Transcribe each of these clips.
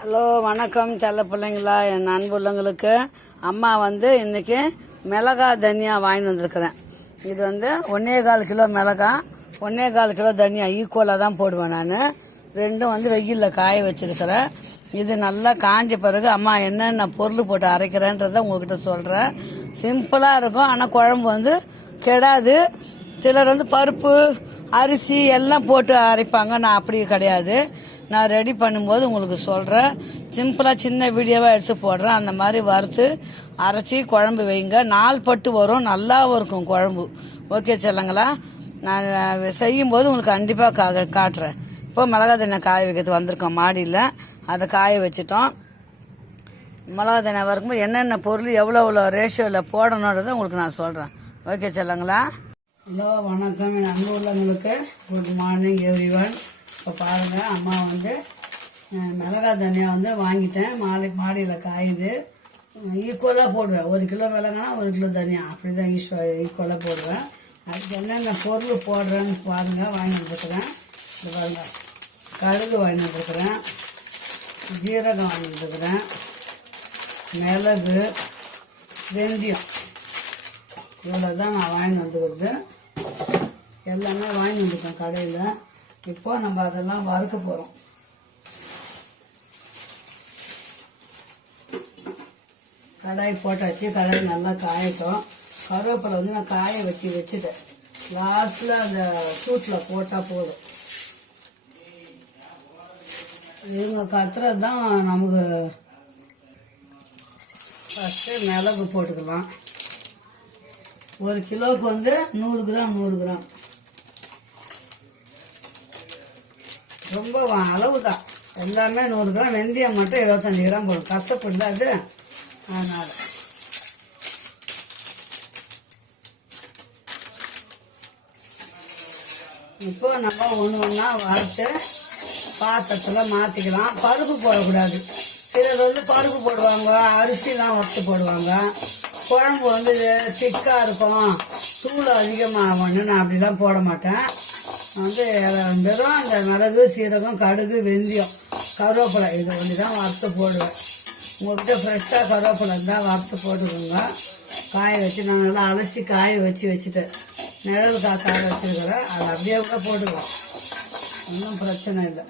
Hello, வணக்கம் செல்ல பிள்ளைங்களா. என் அன்புள்ளங்களுக்கு அம்மா இன்னைக்கு மிளகா தனியா வாங்கிட்டு வந்திருக்கிறேன். இது 1.25 கிலோ மிளகா, 1.25 கிலோ தனியா ஈக்குவலாக தான் போடுவேன். நான் ரெண்டும் வெயிலில் காய வச்சிருக்கிறேன். இது நல்லா காஞ்ச பிறகு அம்மா என்னென்ன பொருள் போட்டு அரைக்கிறேன்றதை உங்ககிட்ட சொல்கிறேன். சிம்பிளாக இருக்கும், ஆனால் குழம்பு கெடாது. சிலர் பருப்பு அரிசி எல்லாம் போட்டு அரைப்பாங்க. நான் அப்படி கிடையாது. நான் ரெடி பண்ணும்போது உங்களுக்கு சொல்கிறேன். சிம்பிளாக சின்ன வீடியோவாக எடுத்து போடுறேன். அந்த மாதிரி வறுத்து அரைச்சி குழம்பு வைங்க. 4 பட்டு வரும், நல்லாவும் இருக்கும் குழம்பு. ஓகே செல்லுங்களா, நான் செய்யும்போது உங்களுக்கு கண்டிப்பாக காட்டுறேன். இப்போ மிளகா தண்ணி காய வைக்கிறது வந்திருக்கோம் மாடியில். அதை காய வச்சிட்டோம். மிளகா தண்ணி வறுக்கும்போது என்னென்ன பொருள் எவ்வளோ ரேஷியோவில் போடணுன்றதை உங்களுக்கு நான் சொல்கிறேன். ஓகே செல்லுங்களா. ஹலோ, வணக்கம் என் அன்பு உள்ளவங்களுக்கு. Good morning every one. இப்போ பாருங்கள், அம்மா மிளகா தனியாக வாங்கிட்டேன். மாடியில் காயுது. ஈக்குவலாக போடுவேன். 1 கிலோ மிளகானா 1 கிலோ தனியா, அப்படி தான் ஈக்குவலாக போடுவேன். அதுக்கு என்னென்ன பொருள் போடுறேன்னு பாருங்கள். வாங்கி வந்துருக்குறேன். இது பாருங்கள், கடுகு வாங்கி வந்துருக்குறேன், ஜீரகம் வாங்கி வந்துருக்குறேன், மிளகு, வெந்தயம். இவ்வளோ தான் நான் வாங்கி வந்துக்கிறது. எல்லாமே வாங்கி வந்துட்டேன் கடையில். இப்போ நம்ம அதெல்லாம் வறுக்க போகிறோம். கடாய் போட்டாச்சு. கடாய் நல்லா காயட்டும். கருவேப்பிலை நான் காய வச்சுட்டேன். லாஸ்ட்டில் அந்த சூட்டில் போட்டால் போதும். இவங்க கத்துறது தான் நமக்கு. ஃபஸ்ட்டு மிளகு போட்டுக்கலாம். 1 கிலோவுக்கு 100 கிராம் 100 கிராம். ரொம்ப அளவு தான். எல்லாமே 100 கிராம். வெந்தயம் மட்டும் 25 கிராம் போடும். கசப்பு இல்லை அது, அதனால். இப்போ நம்ம ஒன்று ஒன்றா வறுத்து பாத்திரத்தில் மாற்றிக்கலாம். பருப்பு போடக்கூடாது. சிலர் பருப்பு போடுவாங்க, அரிசிலாம் வறுத்து போடுவாங்க. குழம்பு திக்காக இருக்கும், தூள் அதிகமாகணும்னு நான் அப்படிலாம் போட மாட்டேன். வெறும் அந்த மிளகு, சீரகம், கடுகு, வெந்தயம், கருவேப்பிலை இது தான் வறுத்து போடுவேன். உங்கள்கிட்ட ஃப்ரெஷ்ஷாக கருவேப்பிலை இருந்தால் வறுத்து போட்டுக்கோங்க. காய வச்சு நான் நல்லா அலசி காய வச்சுட்டேன். நிழல் காய வச்சுருக்கிறேன். அதை அப்படியே கூட போட்டுக்கலாம், ஒன்றும் பிரச்சனை இல்லை.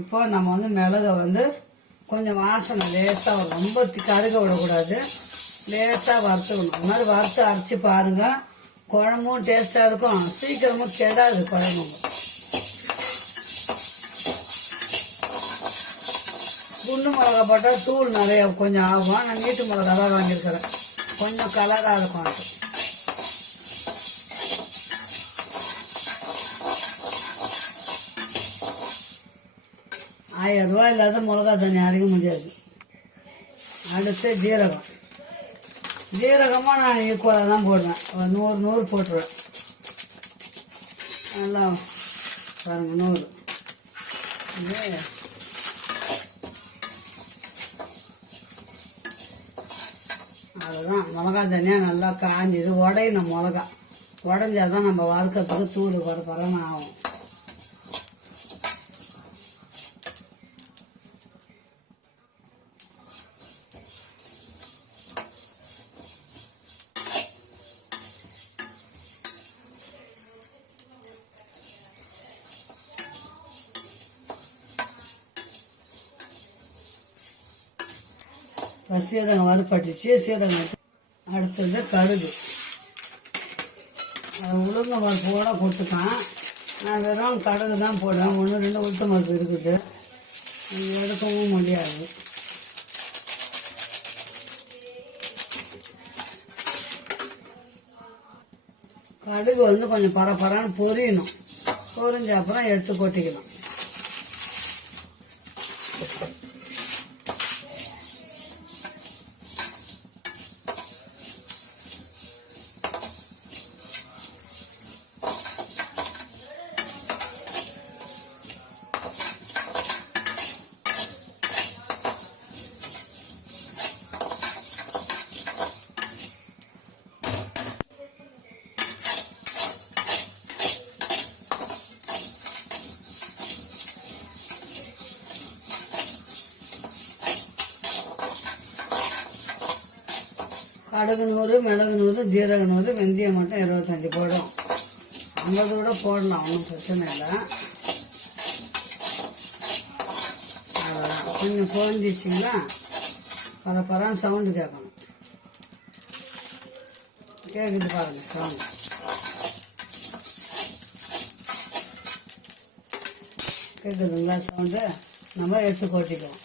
இப்போ நம்ம மிளகை கொஞ்சம் வாசனை லேசாக வரும். ரொம்ப கருக விடக்கூடாது, லேசாக வறுத்துக்கணும். இந்த மாதிரி வறுத்து அரைச்சி பாருங்கள். குழம்பும் டேஸ்ட்டாக இருக்கும், சீக்கிரமும் கெடாது குழம்பு. குண்டு மிளகா போட்டால் தூள் நிறைய கொஞ்சம் ஆகும். நான் நீட்டு மிளகா தான் வாங்கியிருக்கிறேன், கொஞ்சம் கலராக இருக்கும். அது 1000 ரூபாய் இல்லாத மிளகா தண்ணி அரைக்க முடியாது. அடுத்து ஜீரகம். ஜீரகமாக நான் ஈக்குவலாக தான் போடுவேன். 100 போட்டுருவேன். நல்லா பாருங்கள், 100. அதுதான் மிளகா தனியாக நல்லா காஞ்சிது. உடையணும் மிளகா. உடஞ்சாதான் நம்ம வறுக்கிறதுக்கு தூள் பரப்பரன்னு ஆகும். சீரகம் வறுப்பட்டுச்சு. சீரகம் அடுத்தது கடுகு. உளுந்த பருப்பு கூட போட்டுக்கான். நான் வெறும் கடுகு தான் போடுவேன். 1 2 உளுத்த பருப்பு இருக்குது, எடுக்கவும் முடியாது. கடுகு கொஞ்சம் பரப்பரான்னு பொரியணும். பொரிஞ்ச அப்புறம் எடுத்து கொட்டிக்கணும். கடுகு 100, மிளகு 100, ஜீரகம் 100, வெந்தயம் மட்டும் 25 போடும். 50 கூட போடலாம், ஒன்றும் பிரச்சனை இல்லை. கொஞ்சம் பொரிஞ்சிச்சிங்களா பரப்பரான்னு சவுண்டு கேட்கணும். கேட்குது பாருங்க சவுண்டு. கேட்குதுங்களா சவுண்டு? நம்ம எடுத்து கொட்டிக்கலாம்.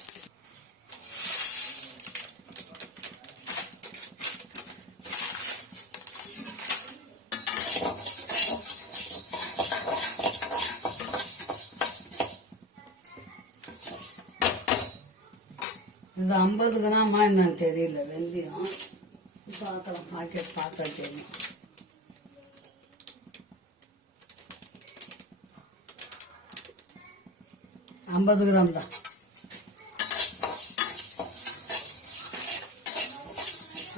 இது 50 கிராமா என்னன்னு தெரியல வெந்தயம். பார்க்கலாம், மார்க்கெட் பார்த்தா தெரியும். ஐம்பது கிராம் தான்.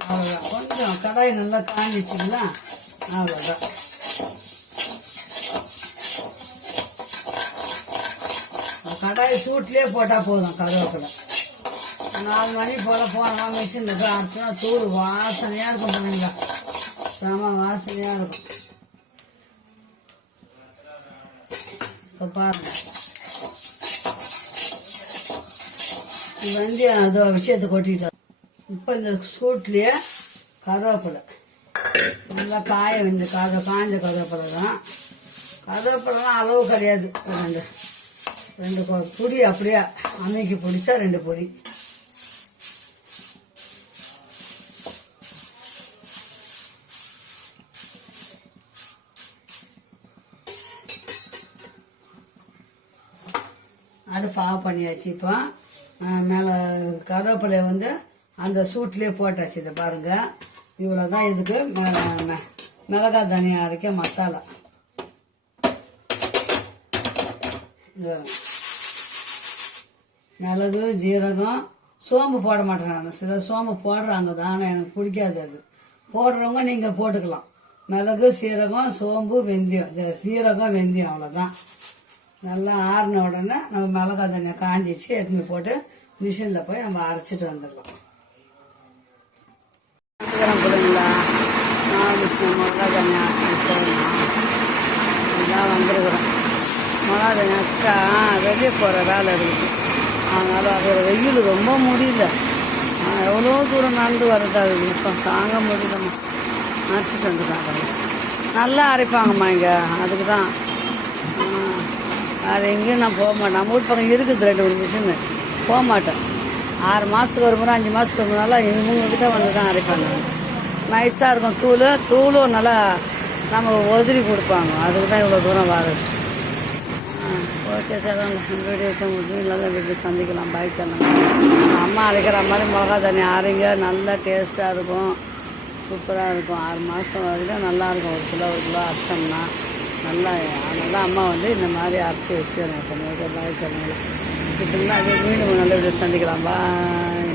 அவ்வளோதான். கொஞ்சம் கடாய் நல்லா காஞ்சிச்சிங்களா அவ்வளோதான். கடாய் சூட்லேயே போட்டால் போதும். கருவேப்பிலை 4 மணி போல் போனோமா மிஷினில் போய் அரைச்சோன்னா தூள் வாசனையாக இருக்கும். பண்ணுங்களா செம வாசனையாக இருக்கும். இப்போ பாருங்க வெந்தயம் அது விஷயத்தை கொட்டிட்டோம். இப்போ இந்த சூட்லேயே கருவேப்பிலை நல்லா காய வெஞ்ச காஞ்ச கருவேப்பிலை தான். கருவேப்பிலைலாம் அளவு கிடையாது. ரெண்டு பொடி அப்படியே அமைக்கி பிடிச்சா 2 பொடி. அடுப்பு ஆஃப் பண்ணியாச்சு. இப்போ மேலே கருவேப்பிலையை வந்து அந்த சூட்லேயே போட்டாச்சு. இதை பாருங்கள், இவ்வளோ தான் இதுக்கு மிளகாய் தனியா அரைக்க மசாலா. மிளகு ஜீரகம் சோம்பு போட மாட்டேன் நான். சில சோம்பு போடுறாங்க தான், ஆனால் எனக்கு பிடிக்காது. அது போடுறவங்க நீங்கள் போட்டுக்கலாம். மிளகு சீரகம் சோம்பு வெந்தயம், சீரகம் வெந்தயம் அவ்வளோதான். நல்லா ஆறின உடனே நம்ம மிளகாய் தனியாக காஞ்சிச்சு எடுத்துன்னு போட்டு மிஷினில் போய் நம்ம அரைச்சிட்டு வந்துடலாம். பிள்ளைங்களா மிளகா தனியாக எல்லாம் வந்துருக்குறோம். மிளகா தனியாக்கா வெளியே போகிற வேலை இருக்குது. அதனால அது வெயில் ரொம்ப முடியல. எவ்வளோ தூரம் நடந்து வரதா இருக்குது. இப்போ தாங்க முடியலம்மா. அரைச்சிட்டு வந்துட்டாங்க. நல்லா அரைப்பாங்கம்மா இங்கே. அதுக்கு தான் அது எங்கேயும் நான் போக மாட்டேன். நம்ம வீட்டு பக்கம் இருக்குது 2 மிஷினு. போக மாட்டேன். 6 மாதத்துக்கு ஒரு முறை 5 மாதத்துக்கு ஒரு முறைலாம் இவங்ககிட்ட வந்து தான் அரைப்பாங்க. நைஸாக இருக்கும். தூளும் நல்லா நம்ம உதிரி கொடுப்பாங்க. அதுக்கு தான் இவ்வளோ தூரம் வருது. ஓகே சார், வீடியோ முடியும். நல்ல வீட்டில் சந்திக்கலாம். பாய் சேனல். அம்மா அரைக்கிற மாதிரி மிளகா தண்ணி அரைங்க. நல்லா டேஸ்ட்டாக இருக்கும், சூப்பராக இருக்கும். 6 மாதம் வரைக்கும் நல்லாயிருக்கும். 1 கிலோ அரைச்சோம்னா நல்லா. அதனால அம்மா வந்து இந்த மாதிரி அரைச்சி வச்சுக்கிறேன். பாய் சேனல். வச்சுட்டிங்கன்னா அதே மீண்டும் நல்ல வீடியோ சந்திக்கலாம். பாய்.